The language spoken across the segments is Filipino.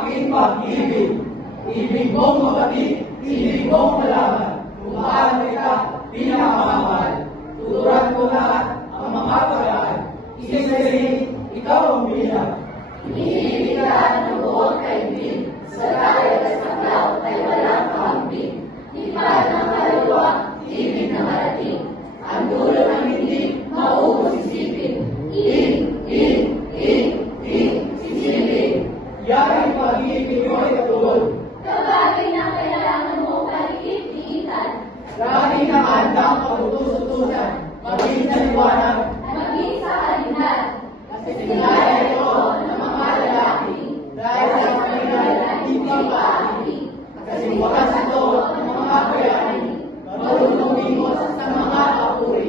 aking pag-ibig. Ibig kong mabatid, ibig kong malaman kung paano kita pinakamahal. Tuturan ko lahat ang mga paraan. Isa-isahin, ikaw ang bilang. Iniibigan ng buong kaibig, sa tayo at sa tao ay walang kahambing. Ipan ng kaluluwa, ibig na marating. Ang dulo ng hindi, mauubos isipin. Sisipin. Yaring pag-ibig ko ay katulad. Kabagay na kailangan mo paligid-ligitan. Lagi na handang pag-utos-utusan, maging sa liwanag, Maging sa kalindan. kasi sinaya ito ng mga lalaki dahil sa kanila hindi paahig. Kasi wakas ito ng mga bayani, marunong imos sa mga kapuri.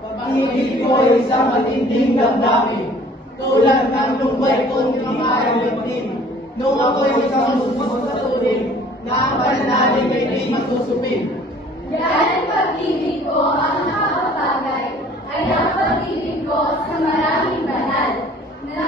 Pag-ibig ko ay isang matinding damdamin, tulad ng lumbay kong pinakalimtin. Nung ako'y isang musmos sa tuwing, na ang pananalig ay di masusupin. Yan ang pag-ibig ko ang nakakapagay, ay ang pag-ibig ko sa maraming banal, na